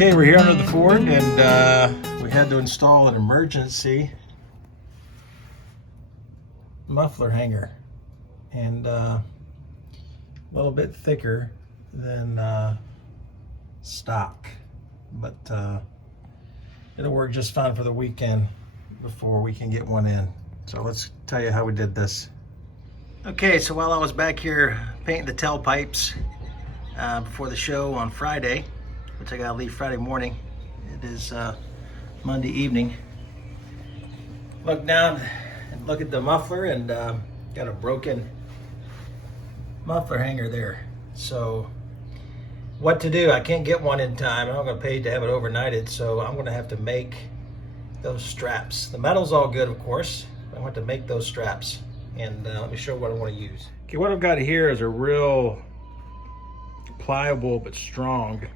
Okay, we're here under the Ford, and we had to install an emergency muffler hanger, and a little bit thicker than stock, but it'll work just fine for the weekend before we can get one in. So let's tell you how we did this. Okay, so while I was back here painting the tailpipes before the show on Friday, which I gotta leave Friday morning, it is Monday evening. Look down and look at the muffler, and got a broken muffler hanger there. So what to do? I can't get one in time. I'm not gonna pay to have it overnighted, so I'm gonna have to make those straps. The metal's all good, of course. I want to make those straps, and let me show what I want to use. Okay, what I've got here is a real pliable but strong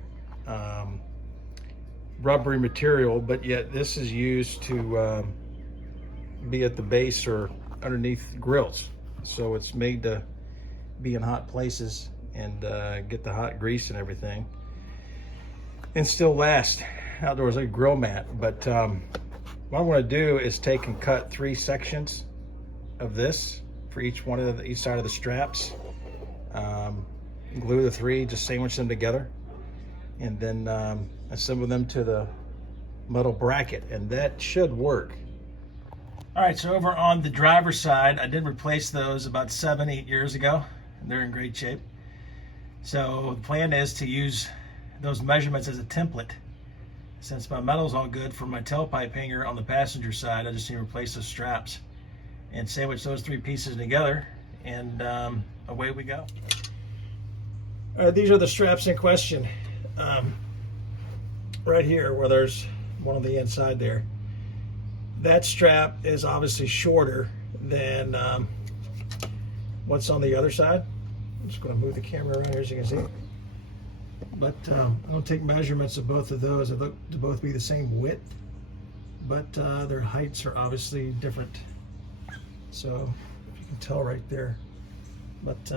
rubbery material, but yet this is used to be at the base or underneath grills. So it's made to be in hot places and get the hot grease and everything, and still last outdoors like a grill mat. But what I'm going to do is take and cut 3 sections of this for each side of the straps. Glue the 3, just sandwich them together, and then assemble them to the metal bracket, and that should work. All right, so over on the driver's side, I did replace those about 7-8 years ago, and they're in great shape. So the plan is to use those measurements as a template. Since my metal's all good for my tailpipe hanger on the passenger side, I just need to replace those straps and sandwich those 3 pieces together, and away we go. All right, these are the straps in question. Right here, where there's one on the inside there. That strap is obviously shorter than what's on the other side. I'm just going to move the camera around here so you can see. But I'm going to take measurements of both of those. They look to both be the same width, but their heights are obviously different. So if you can tell right there. But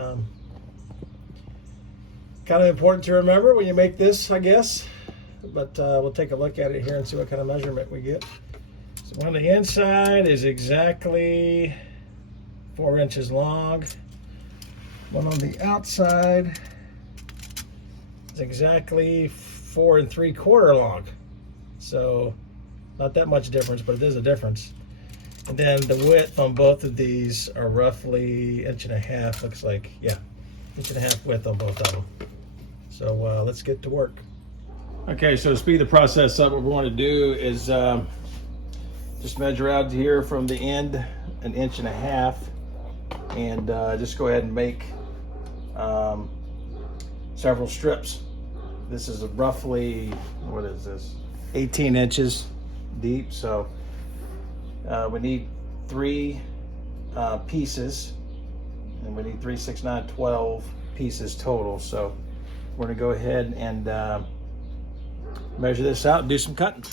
kind of important to remember when you make this, I guess. But we'll take a look at it here and see what kind of measurement we get. So on the inside is exactly 4 inches long. One on the outside is exactly 4 3/4 long. So not that much difference, but it is a difference. And then the width on both of these are roughly 1.5 inches, looks like. Yeah, 1.5 inches width on both of them. So let's get to work. Okay, so to speed the process up, what we want to do is just measure out here from the end 1.5 inches, and just go ahead and make several strips. This is roughly, what is this, 18 inches deep. So we need 3 pieces, and we need 3, 6, 9, 12 pieces total. So we're gonna go ahead and measure this out and do some cutting.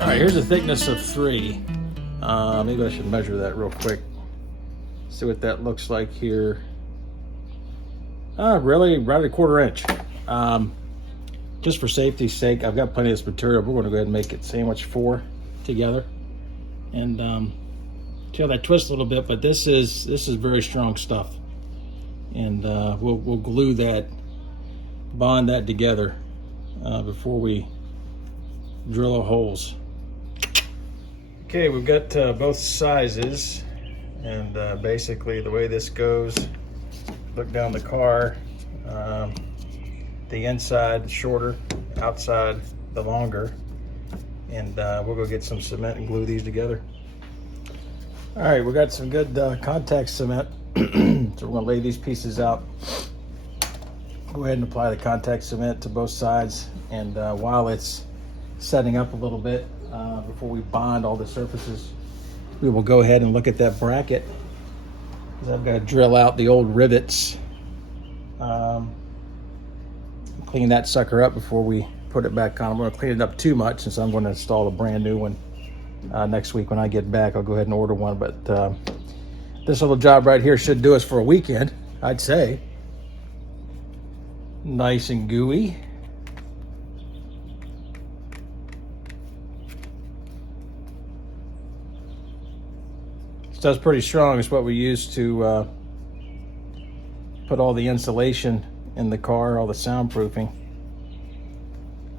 All right, here's a thickness of 3. Maybe I should measure that real quick. See what that looks like here. Really, right at 1/4 inch. Just for safety's sake, I've got plenty of this material. We're going to go ahead and make it sandwich 4 together. And see how that twists a little bit, but this is very strong stuff. And we'll glue that, bond that together before we drill our holes. Okay, we've got both sizes, and basically the way this goes, look down the car, the inside the shorter, outside the longer, and we'll go get some cement and glue these together. All right, we got some good contact cement, so we're gonna lay these pieces out. Go ahead and apply the contact cement to both sides, and while it's setting up a little bit, before we bond all the surfaces, we will go ahead and look at that bracket, because I've got to drill out the old rivets, clean that sucker up before we put it back on. I'm going to clean it up too much, since I'm going to install a brand new one next week when I get back. I'll go ahead and order one, but this little job right here should do us for a weekend, I'd say. Nice and gooey. Stuff's pretty strong. It's what we use to put all the insulation in the car, all the soundproofing.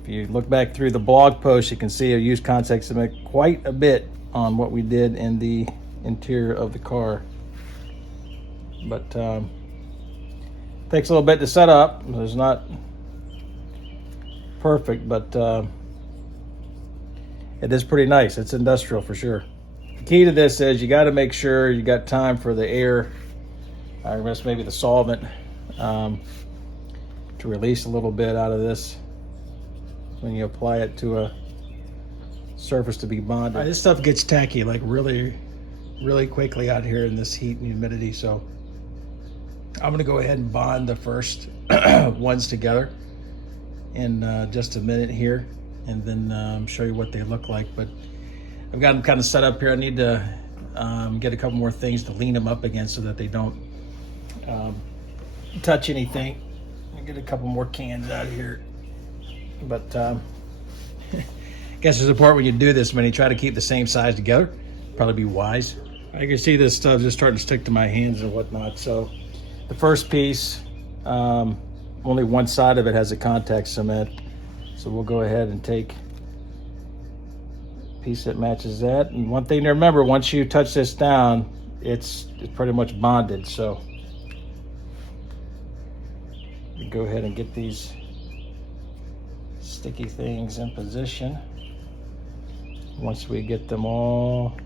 If you look back through the blog post, you can see I used contact cement quite a bit on what we did in the interior of the car. But takes a little bit to set up. It's not perfect, but it is pretty nice. It's industrial for sure. The key to this is you got to make sure you got time for the air, I guess maybe the solvent, to release a little bit out of this when you apply it to a surface to be bonded. This stuff gets tacky like really quickly out here in this heat and humidity, so I'm gonna go ahead and bond the first ones together in just a minute here, and then show you what they look like. But I've got them kind of set up here. I need to get a couple more things to lean them up against so that they don't touch anything. I'll get a couple more cans out of here. But I guess there's a part when you do this, when you try to keep the same size together, probably be wise. I can see this stuff just starting to stick to my hands and whatnot. So the first piece, only one side of it has a contact cement. So we'll go ahead and take a piece that matches that. And one thing to remember, once you touch this down, it's pretty much bonded. So we go ahead and get these sticky things in position. Once we get them all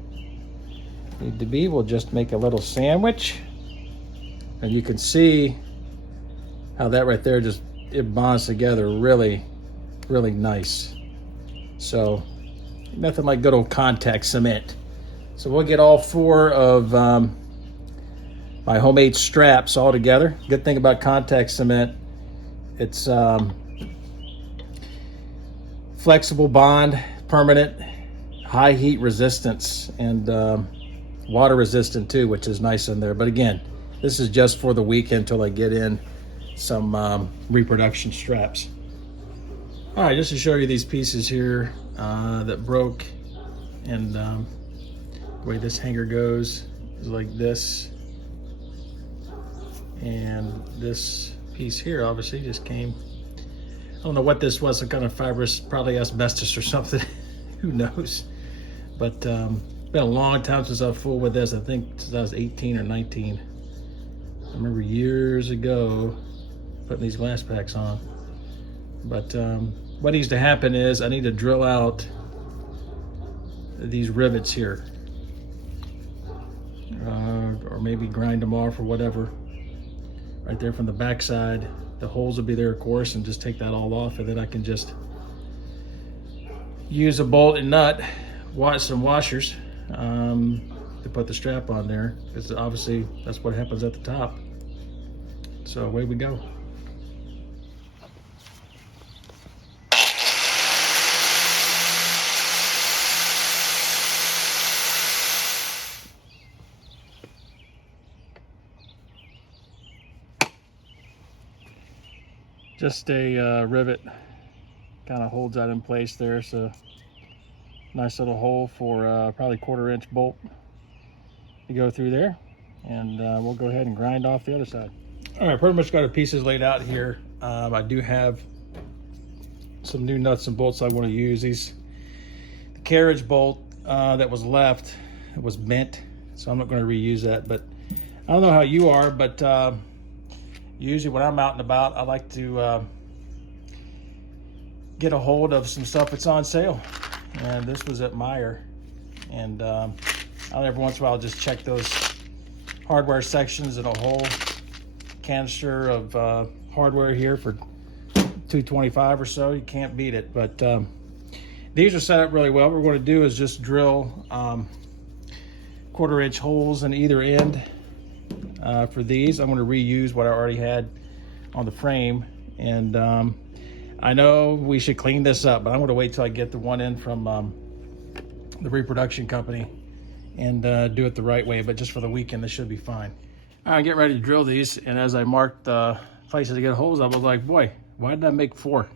need to be, we'll just make a little sandwich. And you can see how that right there just, it bonds together really nice. So nothing like good old contact cement. So we'll get all four of my homemade straps all together. Good thing about contact cement, it's flexible bond, permanent, high heat resistance, and water resistant too, which is nice in there. But again, this is just for the weekend until I get in some reproduction straps. All right, just to show you these pieces here that broke, and the way this hanger goes is like this, and this piece here obviously just came, I don't know what this was, some kind of fibrous, probably asbestos or something. Who knows? But been a long time since I've fooled with this. I think since I was 18 or 19. I remember years ago putting these glass packs on. But what needs to happen is I need to drill out these rivets here, or maybe grind them off or whatever. Right there from the back side. The holes will be there, of course, and just take that all off, and then I can just use a bolt and nut, some washers to put the strap on there, because obviously that's what happens at the top. So away we go. Just a rivet kind of holds that in place there. So nice little hole for probably 1/4 inch bolt to go through there, and we'll go ahead and grind off the other side. All right, pretty much got the pieces laid out here. I do have some new nuts and bolts I want to use. The carriage bolt that was left, it was bent, so I'm not going to reuse that. But I don't know how you are, but usually when I'm out and about, I like to get a hold of some stuff that's on sale. And this was at Meijer. And every once in a while, I'll just check those hardware sections, and a whole canister of hardware here for $2.25 or so. You can't beat it. But these are set up really well. What we're going to do is just drill 1/4" holes in either end for these. I'm going to reuse what I already had on the frame, and I know we should clean this up, but I'm going to wait till I get the one in from the reproduction company and do it the right way. But just for the weekend, this should be fine. All right, get ready to drill these, and as I marked the places to get holes, I was like, boy, why did I make 4?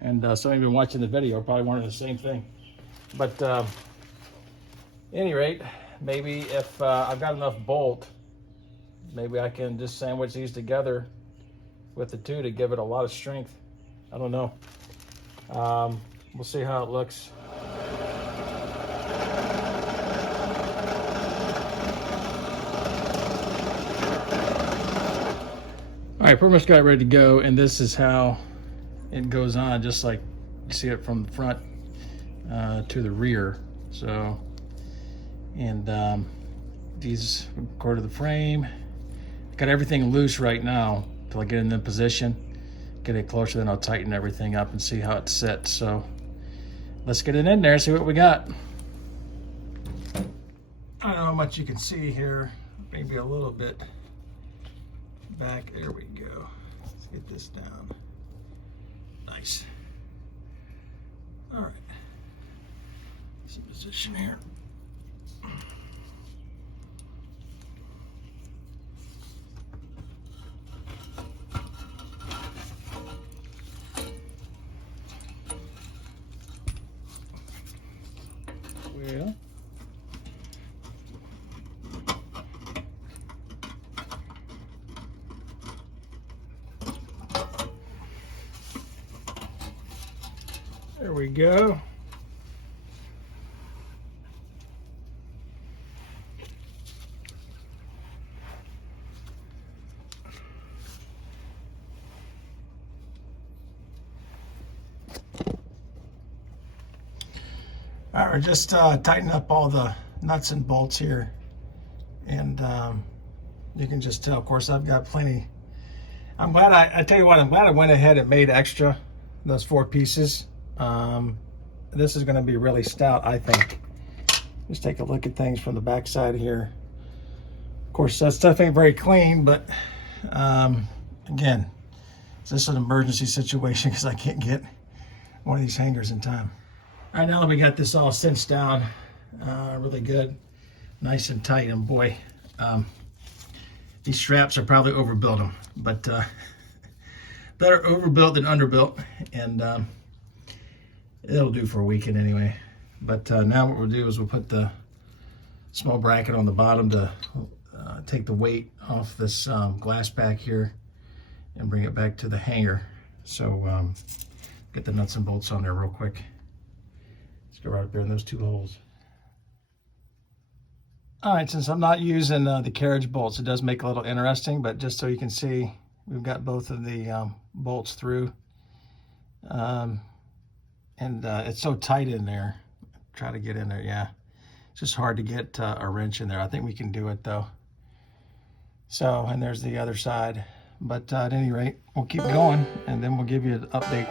And some of you been watching the video probably wondering the same thing. But at any rate, maybe if I've got enough bolt, maybe I can just sandwich these together with the 2 to give it a lot of strength. I don't know. We'll see how it looks. All right, pretty much got it ready to go, and this is how it goes on, just like you see it from the front to the rear. So, and these go to the frame. Got everything loose right now till I get in the position, get it closer, then I'll tighten everything up and see how it sits. So let's get it in there, see what we got. I don't know how much you can see here, maybe a little bit back. There we go. Let's get this down. Nice. All right. Some position here. Well, there we go. All right, we're just tightening up all the nuts and bolts here, and you can just tell, of course, I've got plenty. I'm glad I tell you what, I'm glad I went ahead and made extra, those 4 pieces. This is going to be really stout, I think. Just take a look at things from the back side here. Of course, that stuff ain't very clean, but again, is this an emergency situation because I can't get one of these hangers in time. All right, now that we got this all cinched down really good, nice and tight, and boy, these straps are probably overbuilt them, but better overbuilt than underbuilt, and it'll do for a weekend anyway. But now what we'll do is we'll put the small bracket on the bottom to take the weight off this glass back here and bring it back to the hanger. So get the nuts and bolts on there real quick. Let's go right up there in those 2 holes. All right, since I'm not using the carriage bolts, it does make it a little interesting, but just so you can see, we've got both of the bolts through. And it's so tight in there. Try to get in there, yeah. It's just hard to get a wrench in there. I think we can do it though. So, and there's the other side. But at any rate, we'll keep going and then we'll give you an update.